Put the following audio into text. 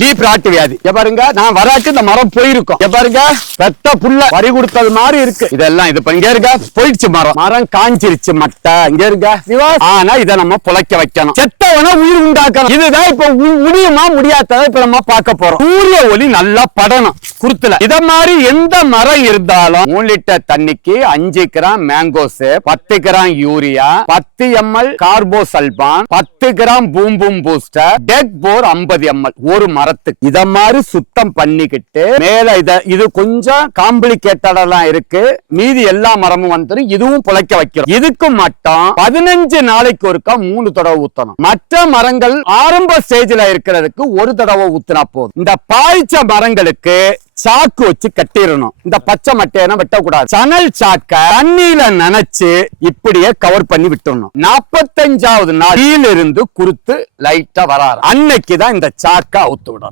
Leaf rot வியாதி. பாருங்க நான் வராட்டு இந்த மரம் போயிருக்கும். பாருங்க பெத்த புள்ள பறி கொடுத்தது மாதிரி இருக்கு. இதெல்லாம் இது இங்க இருக்க போயிடுச்சு மரம். மரம் காஞ்சிருச்சு மட்டை. இங்க இருக்க. ஆனா இதை நம்ம புழைக்க வைக்கணும். செத்தவன உயிர் உண்டாக்கணும். இதுதான் இப்ப முடியுமா முடியாததை இப்ப நம்ம பார்க்க போறோம். சூரிய ஒளி நல்லா படணும். குருத்துல. இத மாதிரி எந்த மரம் இருந்தாலும் மூணு லிட்டர் தண்ணிக்கு அஞ்சு கிராம் மேங்கோஸ் பத்து கிராம் யூரியா பத்து எம்எல் கார்போசல்பான் பத்து கிராம் பூம் பூம் பூஸ்டர் டெக் போர் ஐம்பது எம்எல். ஒரு மரத்துக்கு. இத மாதிரி சுத்தம் பண்ணிக்கிட்டு மேல இத இது கொஞ்சம் காம்ப்ளிகேட்டடெல்லாம் இருக்கு. மீதி எல்லா மரமும் வந்துடும் இதுவும் புழைக்க வைக்கிறோம். இதுக்கு மட்டும் பதினஞ்சு நாளைக்கு ஒருக்கா மூணு தடவை ஊத்தணும். மற்ற மரங்கள் ஆரம்ப ஸ்டேஜ்ல இருக்கிறதுக்கு ஒரு தடவை ஊத்தினா போதும். இந்த பாய்ச்ச மரங்களுக்கு சாக்கு வச்சு கட்டிடணும். இந்த பச்சை மட்டையெல்லாம் வெட்டக்கூடாது. சணல் சாக்க தண்ணியில நினைச்சு இப்படியே கவர் பண்ணி விட்டுடணும். நாற்பத்தஞ்சாவது நாள் இருந்து குறுத்து லைட்டா வராரு அன்னைக்கு தான் இந்த சாக்க அவுத்து விடணும்.